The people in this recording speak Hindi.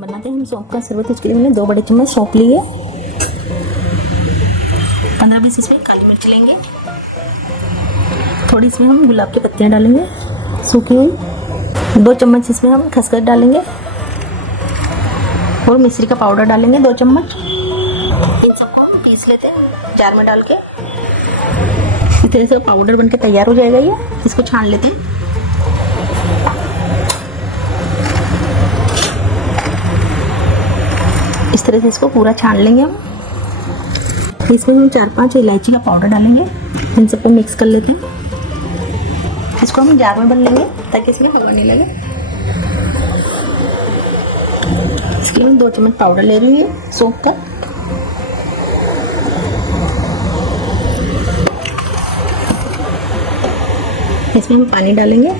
बनाते हैं हम सौंफ का शरबत। उसके लिए मैंने 2 बड़े चम्मच सौंफ लिए, 15-20 इसमें काली मिर्च लेंगे, थोड़ी इसमें हम गुलाब की पत्तियां डालेंगे सूखी हुई, 2 चम्मच इसमें हम खसखस डालेंगे और मिश्री का पाउडर डालेंगे 2 चम्मच। इन सबको हम पीस लेते हैं जार में डाल के। इस तरह से पाउडर बनके तैयार हो जाएगा ये। इसको छान लेते हैं। इस तरह से इसको पूरा छान लेंगे हम। इसमें हम 4-5 इलायची का पाउडर डालेंगे। इन सबको मिक्स कर लेते हैं। इसको हम जार में भर लेंगे ताकि इसमें हवा नहीं लगे। इसके लिए 2 चम्मच पाउडर ले रही हूँ सौंफ का। इसमें हम पानी डालेंगे